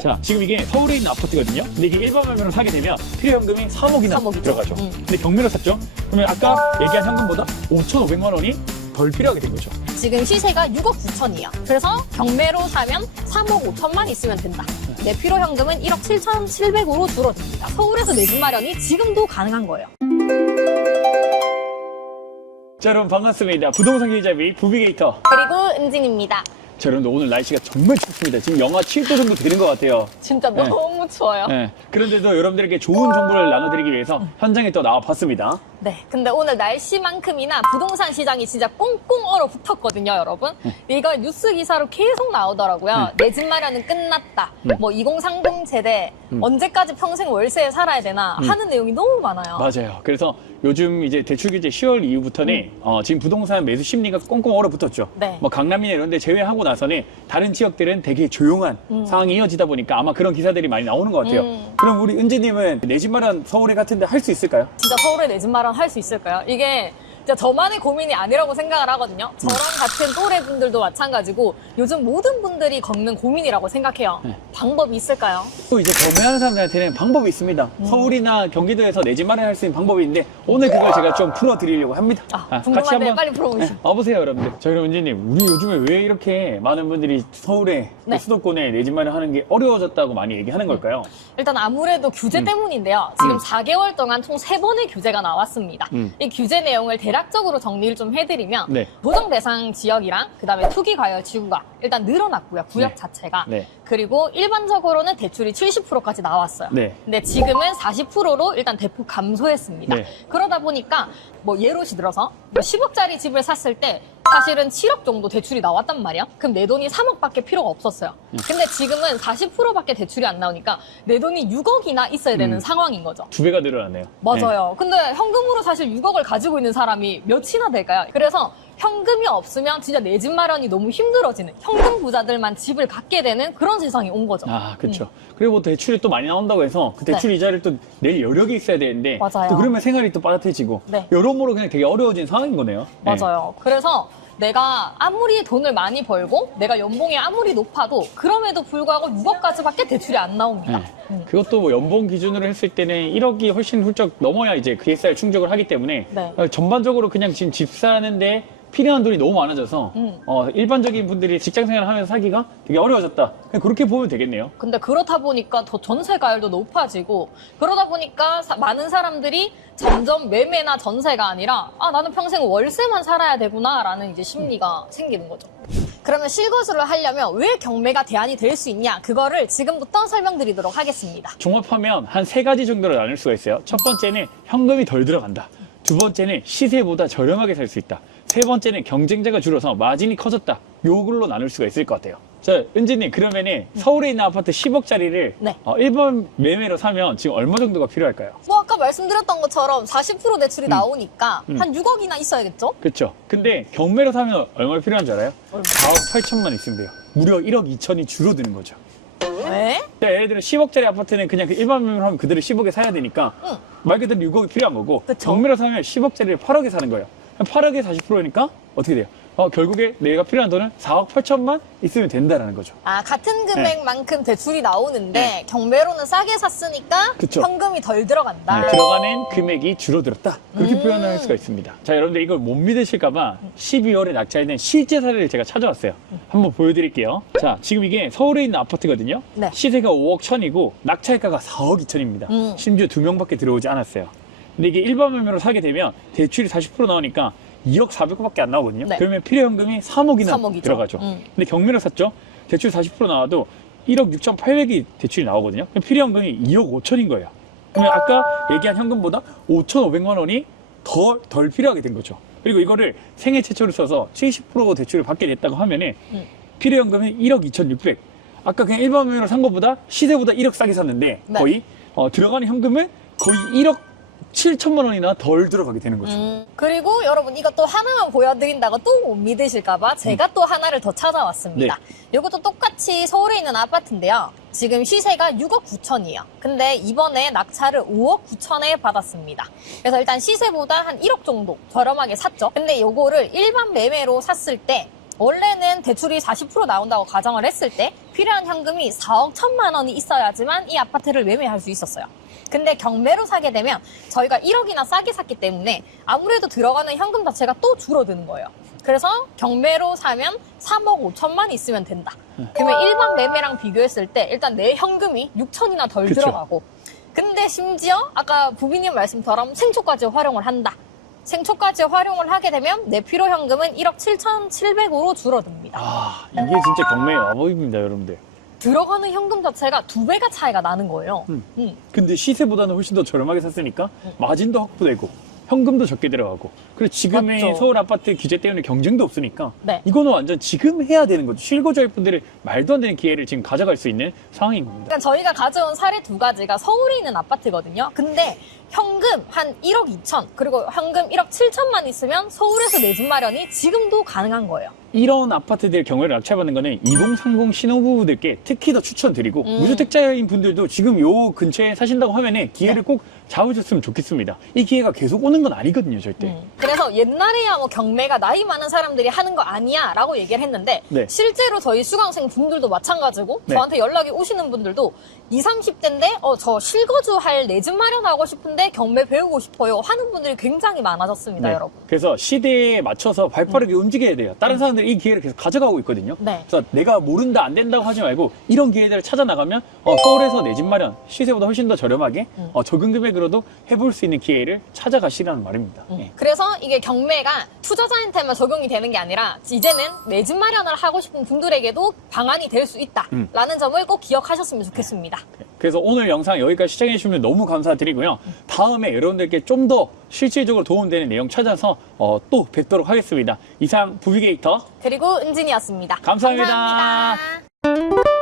자, 지금 이게 서울에 있는 아파트거든요. 근데 이게 일반 매매로 사게 되면 필요 현금이 3억이나 들어가죠. 근데 경매로 샀죠? 그러면 아까 얘기한 현금보다 5,500만 원이 덜 필요하게 된 거죠. 지금 시세가 6억 9천이에요. 그래서 경매로 사면 3억 5천만 있으면 된다. 내 필요 현금은 1억 7,700으로 줄어듭니다. 서울에서 내 집 마련이 지금도 가능한 거예요. 자, 여러분 반갑습니다. 부동산 기자 및 부비게이터. 그리고 은진입니다. 자, 여러분들 오늘 날씨가 정말 춥습니다. 지금 영하 7도 정도 되는 것 같아요. 진짜 네. 너무 추워요. 네. 그런데도 여러분들에게 좋은 정보를 나눠드리기 위해서 현장에 또 나와봤습니다. 네, 근데 오늘 날씨만큼이나 부동산 시장이 진짜 꽁꽁 얼어붙었거든요, 여러분. 이거 뉴스 기사로 계속 나오더라고요. 내 집 마련은 끝났다. 뭐 2030 세대 언제까지 평생 월세에 살아야 되나 하는 내용이 너무 많아요. 맞아요. 그래서 요즘 이제 대출 규제 10월 이후부터는 지금 부동산 매수 심리가 꽁꽁 얼어붙었죠. 네. 뭐 강남이나 이런 데 제외하고 나서는 다른 지역들은 되게 조용한 상황이 이어지다 보니까 아마 그런 기사들이 많이 나오는 것 같아요. 그럼 우리 은지님은 내 집 마련 서울에 같은데 할 수 있을까요? 진짜 서울에 내 집 마련 할 수 있을까요? 이게 진짜 저만의 고민이 아니라고 생각을 하거든요. 저랑 같은 또래 분들도 마찬가지고 요즘 모든 분들이 겪는 고민이라고 생각해요. 방법이 있을까요? 또 이제 구매하는 사람들한테는 방법이 있습니다. 서울이나 경기도에서 내 집 마련할 수 있는 방법이 있는데 오늘 그걸 제가 좀 풀어드리려고 합니다. 궁금한데 빨리 풀어보시죠. 와보세요, 여러분들. 자, 그럼 은지님, 우리 요즘에 왜 이렇게 많은 분들이 서울에 네. 수도권에 내 집 마련하는 게 어려워졌다고 많이 얘기하는 걸까요? 일단 아무래도 규제 때문인데요. 지금 4개월 동안 총 3번의 규제가 나왔습니다. 이 규제 내용을 대략적으로 정리를 좀 해드리면 네. 보정 대상 지역이랑 그다음에 투기 과열 지구가 일단 늘어났고요. 구역 네. 자체가. 네. 그리고 일반적으로는 대출이 70%까지 나왔어요. 네. 근데 지금은 40%로 일단 대폭 감소했습니다. 네. 그러다 보니까 뭐 예로 들어서 뭐 10억짜리 집을 샀을 때 사실은 7억 정도 대출이 나왔단 말이야. 그럼 내 돈이 3억밖에 필요가 없었어요. 근데 지금은 40%밖에 대출이 안 나오니까 내 돈이 6억이나 있어야 되는 상황인 거죠. 2배가 늘어났네요. 맞아요. 근데 현금으로 사실 6억을 가지고 있는 사람이 몇이나 될까요? 그래서 현금이 없으면 진짜 내 집 마련이 너무 힘들어지는, 현금 부자들만 집을 갖게 되는 그런 세상이 온 거죠. 아, 그렇죠. 그리고 뭐 대출이 또 많이 나온다고 해서 그 대출 이자를 또 낼 여력이 있어야 되는데 맞아요. 또 그러면 생활이 또 빠듯해지고 네. 여러모로 그냥 되게 어려워진 상황인 거네요. 네. 맞아요. 그래서 내가 아무리 돈을 많이 벌고 내가 연봉이 아무리 높아도 그럼에도 불구하고 6억까지밖에 대출이 안 나옵니다. 네. 그것도 뭐 연봉 기준으로 했을 때는 1억이 훨씬 훌쩍 넘어야 이제 VSR 충족을 하기 때문에 네. 전반적으로 그냥 지금 집 사는데 필요한 돈이 너무 많아져서 일반적인 분들이 직장 생활을 하면서 사기가 되게 어려워졌다. 그냥 그렇게 보면 되겠네요. 근데 그렇다 보니까 더 전세 가율도 높아지고 그러다 보니까 많은 사람들이 점점 매매나 전세가 아니라 나는 평생 월세만 살아야 되구나라는 이제 심리가 생기는 거죠. 그러면 실거주를 하려면 왜 경매가 대안이 될 수 있냐? 그거를 지금부터 설명드리도록 하겠습니다. 종합하면 한 3가지 정도로 나눌 수가 있어요. 첫 번째는 현금이 덜 들어간다. 두 번째는 시세보다 저렴하게 살 수 있다. 세 번째는 경쟁자가 줄어서 마진이 커졌다. 요걸로 나눌 수가 있을 것 같아요. 자, 은지님, 그러면은 서울에 있는 아파트 10억짜리를 네. 일반 매매로 사면 지금 얼마 정도가 필요할까요? 뭐 아까 말씀드렸던 것처럼 40% 대출이 나오니까 한 6억이나 있어야겠죠? 그렇죠. 근데 경매로 사면 얼마 필요한 줄 알아요? 얼마? 4억 8천만 있으면 돼요. 무려 1억 2천이 줄어드는 거죠. 왜? 자, 예를 들어 10억짜리 아파트는 그냥 그 일반 매매로 하면 그대로 10억에 사야 되니까 말 그대로 6억이 필요한 거고 그쵸. 경매로 사면 10억짜리를 8억에 사는 거예요. 8억에 40%니까 어떻게 돼요? 결국에 내가 필요한 돈은 4억 8천만 있으면 된다라는 거죠. 같은 금액만큼 대출이 나오는데 경매로는 싸게 샀으니까 그쵸. 현금이 덜 들어간다. 네, 들어가는 금액이 줄어들었다. 그렇게 표현을 할 수가 있습니다. 자, 여러분들 이걸 못 믿으실까봐 12월에 낙찰된 실제 사례를 제가 찾아왔어요. 한번 보여드릴게요. 자, 지금 이게 서울에 있는 아파트거든요. 네. 시세가 5억 1천이고 낙찰가가 4억 2천입니다. 심지어 2명밖에 들어오지 않았어요. 근데 이게 일반 매매로 사게 되면 대출이 40% 나오니까 2억 4백밖에 안 나오거든요. 네. 그러면 필요 현금이 3억이나 3억이죠. 들어가죠. 근데 경매로 샀죠. 대출 40% 나와도 1억 6,800이 대출이 나오거든요. 그럼 필요 현금이 2억 5천인 거예요. 그러면 아까 얘기한 현금보다 5,500만 원이 덜 필요하게 된 거죠. 그리고 이거를 생애 최초로 써서 70% 대출을 받게 됐다고 하면은 필요 현금이 1억 2,600. 아까 그냥 일반 매매로 산 것보다 시세보다 1억 싸게 샀는데 네. 거의 들어가는 현금은 거의 1억 7천만 원이나 덜 들어가게 되는 거죠. 그리고 여러분 이것도 하나만 보여드린다고 또 못 믿으실까봐 제가 또 하나를 더 찾아왔습니다. 이것도 똑같이 서울에 있는 아파트인데요. 지금 시세가 6억 9천이에요. 근데 이번에 낙찰을 5억 9천에 받았습니다. 그래서 일단 시세보다 한 1억 정도 저렴하게 샀죠. 근데 요거를 일반 매매로 샀을 때 원래는 대출이 40% 나온다고 가정을 했을 때 필요한 현금이 4억 1천만 원이 있어야지만 이 아파트를 매매할 수 있었어요. 근데 경매로 사게 되면 저희가 1억이나 싸게 샀기 때문에 아무래도 들어가는 현금 자체가 또 줄어드는 거예요. 그래서 경매로 사면 3억 5천만 있으면 된다. 그러면 일반 매매랑 비교했을 때 일단 내 현금이 6천이나 덜 그쵸. 들어가고, 근데 심지어 아까 부비님 말씀처럼 생초까지 활용을 한다. 생초까지 활용을 하게 되면 내 필요 현금은 1억 7,700으로 줄어듭니다. 아, 이게 진짜 경매의 마법입니다, 여러분들. 들어가는 현금 자체가 2배가 차이가 나는 거예요. 근데 시세보다는 훨씬 더 저렴하게 샀으니까 마진도 확보되고 현금도 적게 들어가고, 그리고 지금의 맞죠. 서울 아파트 규제 때문에 경쟁도 없으니까 네. 이거는 완전 지금 해야 되는 거죠. 실거주할 분들의 말도 안 되는 기회를 지금 가져갈 수 있는 상황인 겁니다. 그러니까 저희가 가져온 사례 2가지가 서울에 있는 아파트거든요. 근데 현금 한 1억 2천, 그리고 현금 1억 7천만 있으면 서울에서 내 집 마련이 지금도 가능한 거예요. 이런 아파트들 경우를 낙찰받는 거는 2030 신혼부부들께 특히 더 추천드리고, 무주택자인 분들도 지금 요 근처에 사신다고 하면은 기회를 꼭 잡으셨으면 좋겠습니다. 이 기회가 계속 오는 건 아니거든요, 절대. 그래서 옛날에야 뭐 경매가 나이 많은 사람들이 하는 거 아니야 라고 얘기를 했는데, 네. 실제로 저희 수강생 분들도 마찬가지고 네. 저한테 연락이 오시는 분들도 20, 30대인데 저 실거주할 내 집 마련하고 싶은데 경매 배우고 싶어요 하는 분들이 굉장히 많아졌습니다. 네. 여러분. 그래서 시대에 맞춰서 발빠르게 움직여야 돼요. 다른 사람들이 이 기회를 계속 가져가고 있거든요. 네. 그래서 내가 모른다, 안 된다고 하지 말고 이런 기회들을 찾아 나가면 서울에서 내 집 마련 시세보다 훨씬 더 저렴하게 적은 금액으로도 해볼 수 있는 기회를 찾아가시라는 말입니다. 예. 그래서 이게 경매가 투자자한테만 적용이 되는 게 아니라 이제는 내 집 마련을 하고 싶은 분들에게도 방안이 될 수 있다라는 점을 꼭 기억하셨으면 좋겠습니다. 그래서 오늘 영상 여기까지 시청해주시면 너무 감사드리고요. 다음에 여러분들께 좀 더 실질적으로 도움되는 내용 찾아서 또 뵙도록 하겠습니다. 이상 부비게이터 그리고 은진이었습니다. 감사합니다. 감사합니다.